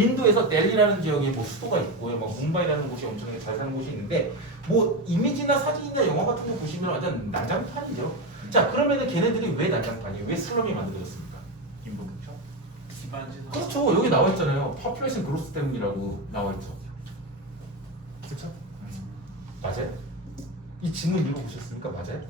인도에서 델리라는 지역에 뭐 수도가 있고요, 뭐 뭄바이라는 곳이 엄청나게 잘 사는 곳이 있는데 뭐 이미지나 사진이나 영화 같은 거 보시면 완전 난장판이죠. 자, 그러면은 걔네들이 왜 난장판이에요? 왜 슬럼이 만들어졌습니까? 인구부터 기반지도 그렇죠. 여기 나와 있잖아요. population growth 때문이라고 나와 있죠. 그렇죠? 맞아요? 이 질문 읽어보셨습니까? 맞아요?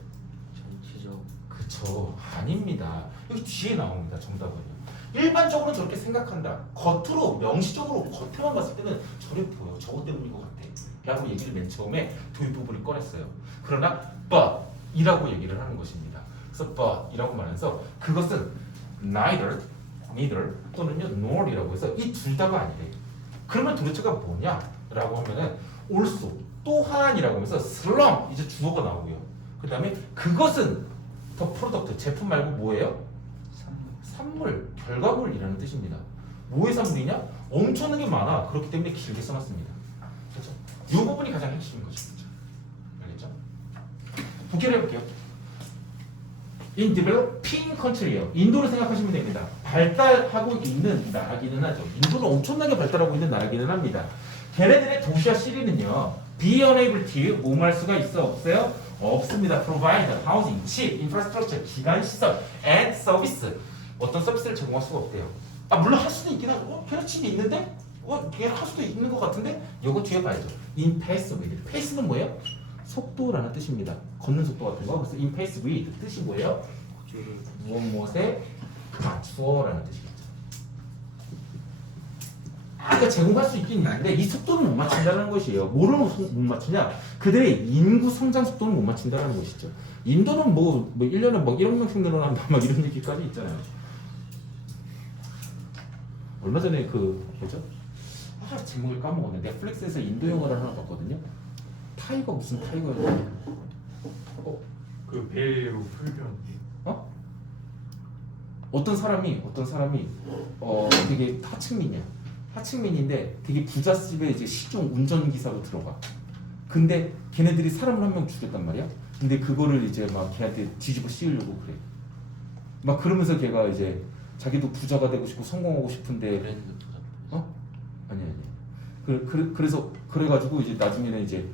정치적 그렇죠. 아닙니다. 여기 뒤에 나옵니다. 정답은요. 일반적으로 저렇게 생각한다. 겉으로 명시적으로 겉에만 봤을 때는 저래 보여. 저것 때문인 것 같아. 라고 얘기를 맨 처음에 도입부분을 꺼냈어요. 그러나 but 이라고 얘기를 하는 것입니다. 그래서 but 이라고 말해서 그것은 neither 또는요 nor이라고 해서 이 둘 다가 아니래. 그러면 도대체가 뭐냐? 라고 하면은 also 또한이라고 하면서 slum 이제 주어가 나오고요. 그 다음에 그것은 더 프로덕트 제품 말고 뭐예요? 산물, 결과물이라는 뜻입니다. 뭐의 산물이냐? 엄청나게 많아. 그렇기 때문에 길게 써놨습니다. 그렇죠? 이 부분이 가장 핵심인 것입니다. 알겠죠? 복귀를 해볼게요. In developing country예요. 인도를 생각하시면 됩니다. 발달하고 있는 나라기는 하죠. 인도는 엄청나게 발달하고 있는 나라기는 합니다. 걔네들의 도시화 시리는요. be unable to 뭐할 수가 있어 없어요? 없습니다. provide housing, 집, infrastructure, 기반 시설, and service 어떤 서비스를 제공할 수가 없대요. 아 물론 할 수도 있긴 하죠. 걔네 집이 있는데 걔 할 수도 있는 것 같은데 요거 뒤에 봐야죠. in pace with pace는 뭐예요? 속도라는 뜻입니다. 걷는 속도 같은 거. 그래서 in pace with 뜻이 뭐예요? 무엇에 맞추어라는 뜻이겠죠. 그러니까 제공할 수 있긴 있는데 이 속도는 못 맞춘다는 것이에요. 뭐를 못 맞추냐? 그들의 인구 성장 속도는 못 맞춘다는 것이죠. 인도는 뭐 1년에 막 1억 명씩 늘어난다 막 이런 얘기까지 있잖아요. 얼마 전에 그 뭐죠? 아 제목을 까먹었네. 넷플릭스에서 인도 영화를 하나 봤거든요. 타이거 무슨 타이거였는데? 그 배로 풀면 어? 어떤 사람이 되게 하층민이야. 하층민인데 되게 부잣집에 이제 시종 운전기사로 들어가. 근데 걔네들이 사람을 한 명 죽였단 말이야. 근데 그거를 이제 막 걔한테 뒤집어 씌우려고 그래. 막 그러면서 걔가 이제 자기도 부자가 되고 싶고 성공하고 싶은데 아니. 그래서 그래가지고 이제 나중에는 이제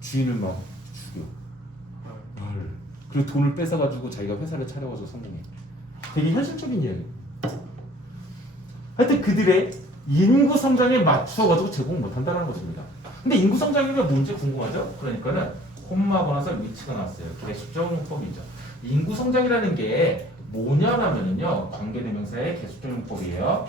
주인을 막 죽여. 그리고 돈을 뺏어가지고 자기가 회사를 차려가지고 성공해. 되게 현실적인 이야기. 하여튼 그들의 인구 성장에 맞춰가지고 제공 못한다는 것입니다. 근데 인구 성장이면 뭔지 궁금하죠? 그러니까는 콤마고 나서 위치가 나왔어요. 개수적용법이죠. 인구 성장이라는 게 뭐냐라면요, 관계대명사의 개수적용법이에요.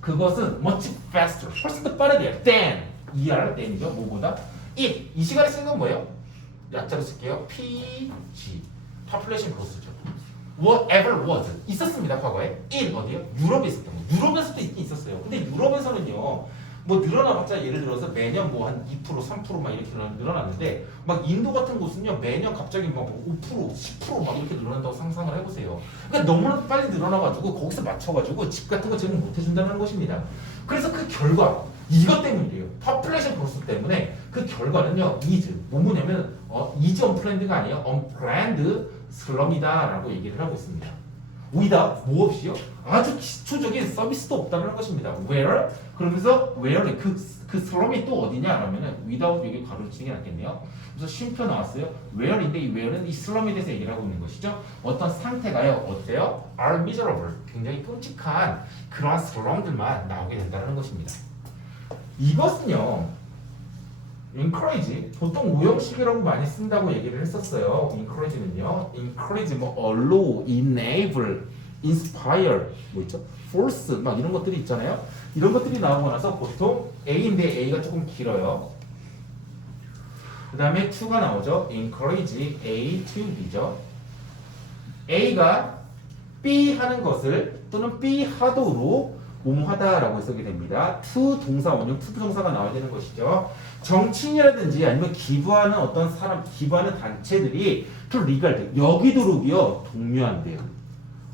그것은 much faster, 훨씬 더 빠르게 than, than이죠. 뭐보다 it, 이 시간에 쓰는 건 뭐예요? 약자로 쓸게요. PG, population growth죠. whatever was 있었습니다. 과거에 in 어디요? 유럽에 있었던 거. 유럽에서도 있긴 있었어요. 근데 유럽에서는요, 뭐 늘어나봤자 예를 들어서 매년 뭐 한 2%, 3% 막 이렇게 늘어났는데 막 인도 같은 곳은요 매년 갑자기 막 5%, 10% 막 이렇게 늘어난다고 상상을 해보세요. 그러니까 너무나 빨리 늘어나가지고 거기서 맞춰가지고 집 같은 거 제공 못 해준다는 것입니다. 그래서 그 결과 이것 때문이에요. population growth 때문에 그 결과는요 is 뭐냐면 is unplanned가 아니에요. unplanned slum이다라고 얘기를 하고 있습니다. without 뭐 없이요? 아주 기초적인 서비스도 없다는 것입니다. where 그러면서 where는 그 slum이 또 어디냐 라면은 without 여기 가로 치는 게 낫겠네요. 그래서 쉼표 나왔어요. where인데 이 where는 이 slum에 대해서 얘기를 하고 있는 것이죠. 어떤 상태가요 어때요? are miserable 굉장히 끔찍한 그러한 slum들만 나오게 된다는 것입니다. 이것은요 encourage 보통 오형식이라고 많이 쓴다고 얘기를 했었어요. encourage는요 encourage 뭐 allow, enable, inspire 뭐 있죠? force 막 이런 것들이 있잖아요. 이런 것들이 나오고 나서 보통 A인데 A가 조금 길어요. 그 다음에 to가 나오죠. encourage A to B죠. A가 B 하는 것을 또는 B 하도록 뭐하다라고 해석이 됩니다. to 동사 원형 to 부정사가 나와야 되는 것이죠. 정치인이라든지 아니면 기부하는 어떤 사람, 기부하는 단체들이 to regard 여기도록이요 동묘한대요.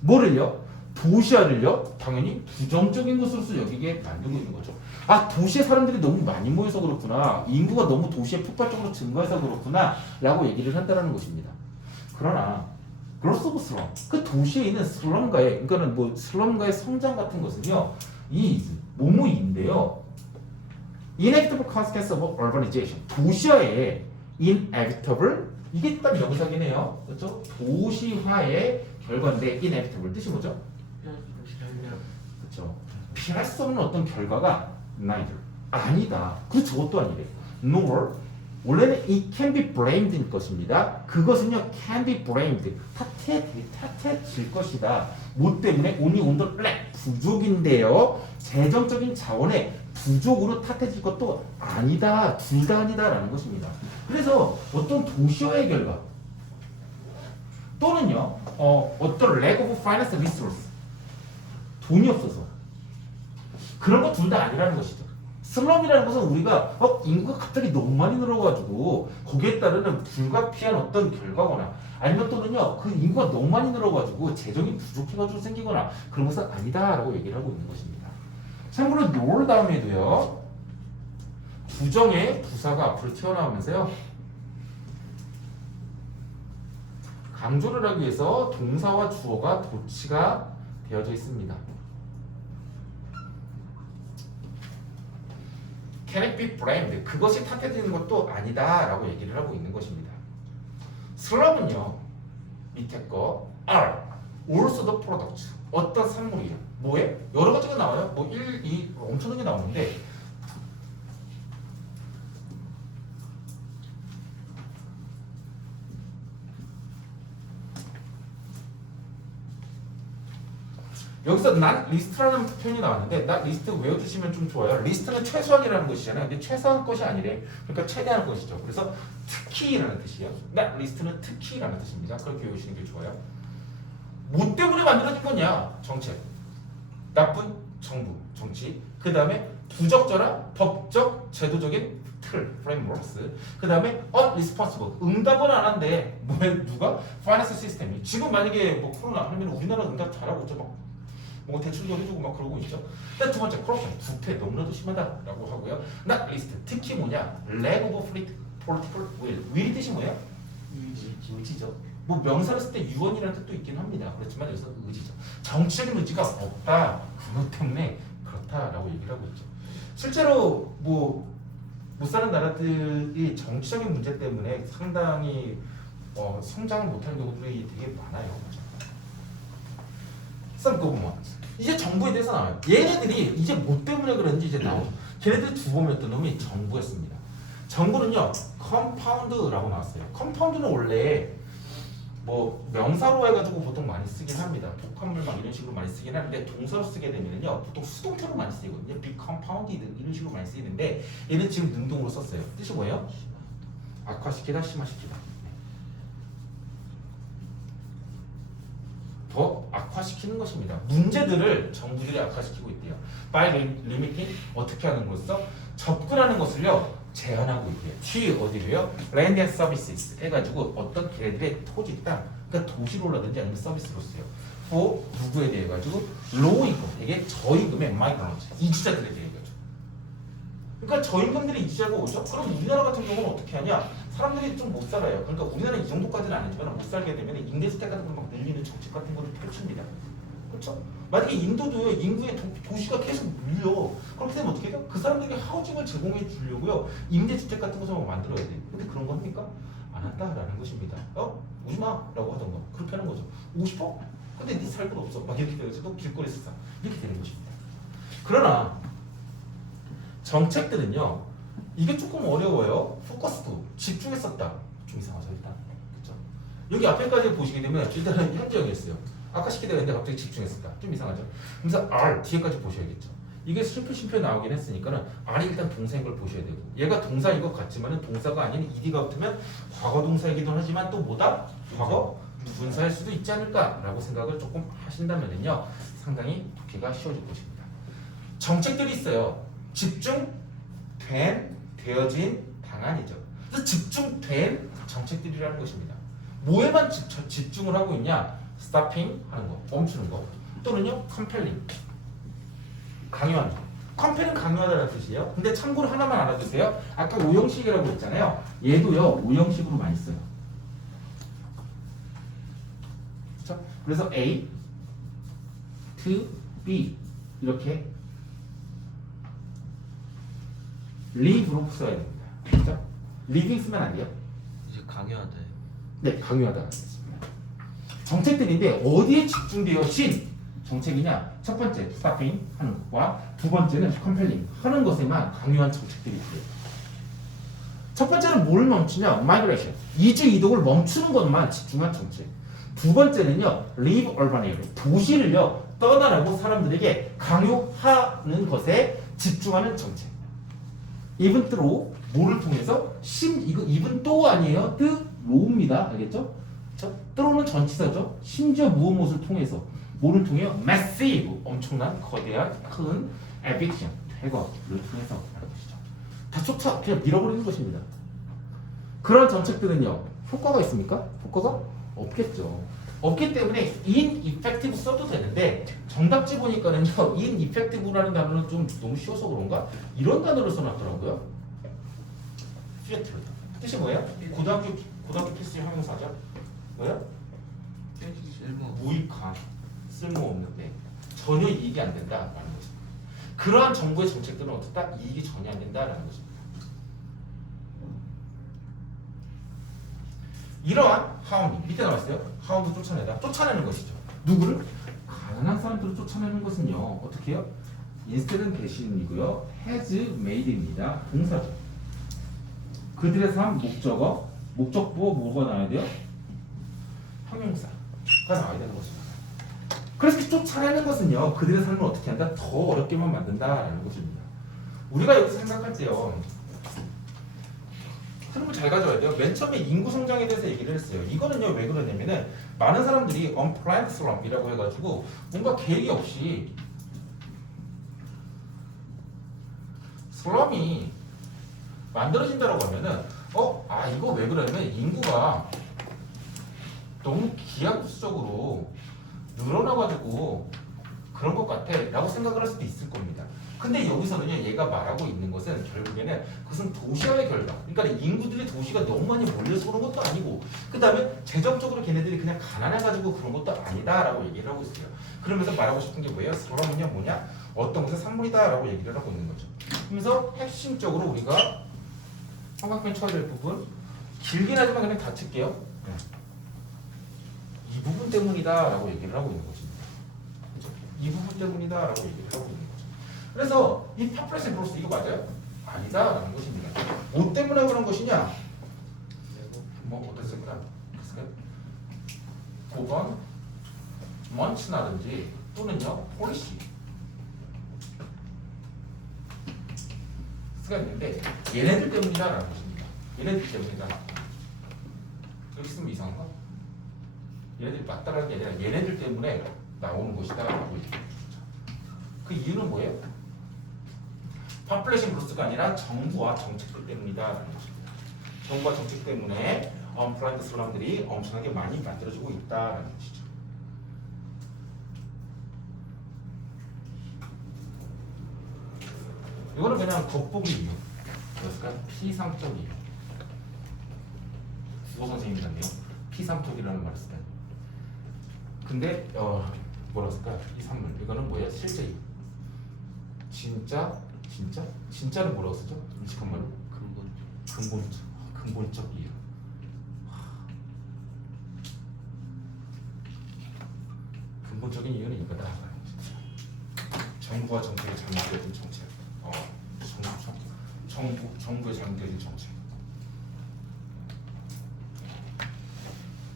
뭐를요? 도시화를요? 당연히 부정적인 것으로서 여기게 만들고 있는 거죠. 아 도시에 사람들이 너무 많이 모여서 그렇구나. 인구가 너무 도시에 폭발적으로 증가해서 그렇구나 라고 얘기를 한다는 것입니다. 그러나 그로스 오브 슬럼 그 도시에 있는 슬럼가의 그러니까는 뭐 슬럼가의 성장 같은 것은요 is 뭐뭐인데요. inevitable consequence of urbanization. 도시화의 inevitable 이게 일단 명사기네요. 그렇죠? 도시화의 결과인데 inevitable 뜻이 뭐죠? 그렇죠. 피할 수 없는 어떤 결과가 neither 아니다. 그 저것도 아니래. nor 원래는 it can be blamed일 것입니다. 그것은요 can be blamed 탓해질 것이다. 뭐 때문에 only on the lack 부족인데요. 재정적인 자원의 부족으로 탓해질 것도 아니다. 둘 다 아니다라는 것입니다. 그래서 어떤 도시화의 결과 또는요 어떤 lack of finance resource 돈이 없어서 그런 거 둘 다 아니라는 것이죠. 슬럼이라는 것은 우리가 인구가 갑자기 너무 많이 늘어가지고 거기에 따르는 불가피한 어떤 결과거나 아니면 또는요 그 인구가 너무 많이 늘어가지고 재정이 부족해가지고 생기거나 그런 것은 아니다라고 얘기를 하고 있는 것입니다. 참고로 nor 다음에도요 부정의 부사가 앞으로 튀어나오면서요 강조를 하기 위해서 동사와 주어가 도치가 되어져 있습니다. Can it be blamed? 그것이 탓해지는 것도 아니다라고 얘기를 하고 있는 것입니다. 슬럼은요 밑에 거 are also the product 어떤 산물이에요. 뭐에? 여러 가지가 나와요. 뭐 1, 2 엄청나게 나오는데 여기서 난 리스트라는 표현이 나왔는데 난 리스트 외워두시면 좀 좋아요. 리스트는 최소한이라는 것이잖아요. 근데 최소한 것이 아니래. 그러니까 최대한 것이죠. 그래서 특히라는 뜻이에요. 난 리스트는 특히라는 뜻입니다. 그렇게 외우시는 게 좋아요. 뭐 때문에 만들어진 거냐? 정책. 나쁜 정부, 정치. 그 다음에 부적절한 법적, 제도적인 틀, 프레임워크스. 그 다음에 unresponsible. 응답을 안 한대. 뭐에 누가? 파이낸스 시스템이. 지금 만약에 뭐 코로나 하면 우리나라 응답 잘하고 있죠. 뭐 대출도 해주고 막 그러고 있죠. 근데 두 번째 corruption 부패 너무나도 심하다라고 하고요. not least 특히 뭐냐 lack of political will. will이 뜻이 뭐예요? 의지죠. 뭐 명사를 쓸 때 유언이라는 뜻도 있긴 합니다. 그렇지만 여기서 의지죠. 정치적인 의지가 없다. 그것 때문에 그렇다라고 얘기를 하고 있죠. 실제로 뭐 못 사는 나라들이 정치적인 문제 때문에 상당히 성장을 못하는 경우들이 되게 많아요. Some government. 이제 정부에 대해서 나와요. 얘네들이 이제 뭐 때문에 그런지 이제 나오죠. 걔네들 두 번이었던 놈이 정부였습니다. 정부는요, 컴파운드라고 나왔어요. 컴파운드는 원래 뭐 명사로 해가지고 보통 많이 쓰긴 합니다. 독한물 막 이런 식으로 많이 쓰긴 하는데 동사로 쓰게 되면은요, 보통 수동태로 많이 쓰이거든요. be compounded 이런 식으로 많이 쓰이는데 얘는 지금 능동으로 썼어요. 뜻이 뭐예요? 악화시키다, 심화시키다. 더 악화시키는 것입니다. 문제들을 정부들이 악화시키고 있대요. by limiting 어떻게 하는 것으로서 접근하는 것을요 제한하고 있대요. T 어디로요? land and services 해가지고 어떤 걔네들의 토지 땅, 그러니까 도시로라든지 아니면 서비스로서요. for 누구에 대해 가지고 low income 되게 저임금의 migrants 이주자들에 대해 가지고. 그러니까 저임금들이 이주자고 오죠. 그럼 우리나라 같은 경우는 어떻게 하냐? 사람들이 좀 못 살아요. 그러니까 우리나라는 이 정도까지는 아니지만 못 살게 되면 임대주택 같은 걸 막 늘리는 정책 같은 거를 펼칩니다. 그렇죠? 만약에 인도도요 인구의 도시가 계속 밀려. 그렇게 되면 어떻게 해요? 그 사람들에게 하우징을 제공해 주려고요 임대주택 같은 것을 만들어야 돼. 근데 그런 거 합니까? 안 한다라는 것입니다. 오지 마라고 하던가 그렇게 하는 거죠. 오고 싶어? 근데 네 살 곳 없어. 막 이렇게 되어서 또 길거리에서 사. 이렇게 되는 것입니다. 그러나 정책들은요 이게 조금 어려워요. 포커스도 집중했었다. 좀 이상하죠 일단. 그렇죠? 여기 앞에까지 보시게 되면 일단은 현재형이었어요. 아까 시키다 했는데 갑자기 집중했었다. 좀 이상하죠. 그래서 R 뒤에까지 보셔야겠죠. 이게 심표 나오긴 했으니까는 R이 일단 동사인 걸 보셔야 되고 얘가 동사인 것 같지만은 동사가 아닌 ED가 붙으면 과거 동사이기도 하지만 또 뭐다? 과거 분사일 수도 있지 않을까라고 생각을 조금 하신다면은요 상당히 독해가 쉬워질 것입니다. 정책들이 있어요. 집중된 되어진 방안이죠. 그래서 집중된 정책들이라는 것입니다. 뭐에만 집중을 하고 있냐? stopping 하는 거, 멈추는 거, 또는요 compelling 강요하는 거. compelling 강요하다는 뜻이에요. 근데 참고로 하나만 알아두세요. 아까 오형식이라고 했잖아요. 얘도요 오형식으로 많이 써요. 그렇죠? 그래서 A to B 이렇게 live로 써야 됩니다. 그죠? living 쓰면 안 돼요? 이제 강요하대. 네, 강요하다. 정책들인데 어디에 집중되어진 정책이냐? 첫 번째, stopping 하는 것과 두 번째는 compelling 하는 것에만 강요한 정책들이 있어요. 첫 번째는 뭘 멈추냐? migration. 이주 이동을 멈추는 것만 집중한 정책. 두 번째는요, leave urban area. 도시를요, 떠나라고 사람들에게 강요하는 것에 집중하는 정책. even through 뭐를 통해서 이거 even 또 아니에요. through입니다. 알겠죠? through는 전치사죠. 심지어 무엇을 통해서 뭐를 통해요? massive 엄청난 거대한 큰 eviction 퇴거를 통해서 하는 것이죠. 다 쫓아 그냥 밀어버리는 것입니다. 그런 정책들은요 효과가 있습니까? 효과가 없겠죠. 없기 때문에 ineffective 써도 되는데 정답지 보니까는요 ineffective라는 단어는 좀 너무 쉬워서 그런가 이런 단어를 써놨더라고요. futile 뜻이 뭐예요? 고등학교 필수 형용사죠. 뭐예요? 무익한 쓸모없는데 전혀 이익이 안 된다라는 거죠. 그러한 정부의 정책들은 어떻다? 이익이 전혀 안 된다라는 거죠. 이러한 하운딩 밑에 나왔어요. 하운드 쫓아내는 것이죠. 누구를? 가난한 사람들을 쫓아내는 것은요 어떻게 해요? instead은 대신이고요 has made입니다. 동사죠. 그들의 삶 목적보 뭐가 나와야 돼요? 형용사가 나와야 되는 것입니다. 그래서 쫓아내는 것은요 그들의 삶을 어떻게 한다? 더 어렵게만 만든다라는 것입니다. 우리가 여기서 생각할 때요 흐름을 잘 가져야 돼요. 맨 처음에 인구 성장에 대해서 얘기를 했어요. 이거는요 왜 그러냐면은 많은 사람들이 unplanned slump이라고 해가지고 뭔가 계획이 없이 슬럼이 만들어진다라고 하면은 이거 왜 그러냐면 인구가 너무 기하급수적으로 늘어나가지고 그런 것 같아 라고 생각을 할 수도 있을 겁니다. 근데 여기서는요 얘가 말하고 있는 것은 결국에는 그것은 도시화의 결과, 그러니까 인구들이 도시가 너무 많이 몰려서 그런 것도 아니고 그 다음에 재정적으로 걔네들이 그냥 가난해가지고 그런 것도 아니다 라고 얘기를 하고 있어요. 그러면서 말하고 싶은 게 뭐예요? 슬럼은요 뭐냐? 어떤 것의 산물이다 라고 얘기를 하고 있는 거죠. 그래서 핵심적으로 우리가 삼각형 쳐야 될 부분 길긴 하지만 그냥 다 칠게요. 이 부분 때문이다 라고 얘기를 하고 있는 것입니다. 그렇죠? 이 부분 때문이다 라고 얘기를 하고 있는 거죠. 그래서 이 파프레스 브로스 이거 맞아요? 아니다 라는 것입니다. 뭐 때문에 그런 것이냐? 뭐 어땠을까? 5번 먼치나든지 또는요 폴리시 가 있는데 얘네들 때문이다 라는 것입니다. 얘네들 때문이다. 여기 쓰면 이상한가? 얘네들이 맞다라는 게 아니라 얘네들 때문에 나오는 것이다 라고 얘기해요. 그 이유는 뭐예요? 파플레이션 브루스가 아니라 정부와 정책들 때문이다 라는 것입니다. 정부와 정책 때문에 언플라이드 슬럼들이 엄청나게 많이 만들어지고 있다라는 것이죠. 이거는 그냥 겉보기 이유. 그러니까 피상적 이유. 국어 선생님이란데요. 피상적이라는 말을 쓰다. 근데 뭐라 쓸까? 이 산물. 이거는 뭐예요? 실제 이유. 진짜는 뭐라고 쓰죠? 음식한 말로? 근본적 이유. 근본적인 이유는 이거다. 정부와 정책이 잘못되어진 정책. 정부의 잘못되어진 정책.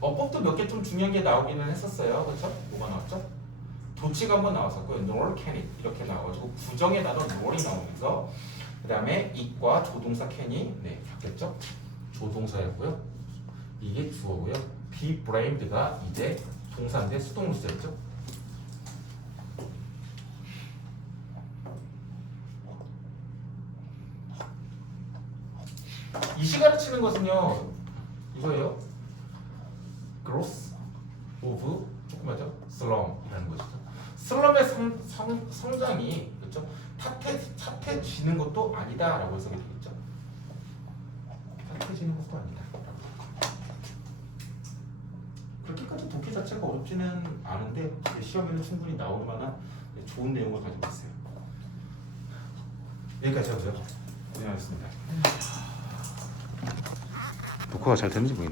어법도 몇 개 좀 중요한 게 나오기는 했었어요. 그렇죠? 뭐가 나왔죠? 도치가 한번 나왔었고요. nor can it 이렇게 나와가지고 부정의 단어 nor이 나오면서 그 다음에 it과 조동사 can이 바뀌었죠? 조동사였고요. 이게 주어고요. be blamed가 이제 동사인데 수동으로 쓰였죠? 이 시간을 치는 것은요 이거예요. growth of 조금만요. slum이라는 것이죠. 슬럼의 성장이 그렇죠? 탓해지는 것도 아니다라고 해석이 되겠죠. 탓해지는 것도 아니다. 그렇게까지 독해 자체가 어렵지는 않은데 시험에는 충분히 나올 만한 좋은 내용을 가지고 있어요. 여기까지 하고요. 고생하셨습니다. 녹화가 잘 됐는지 모르겠네.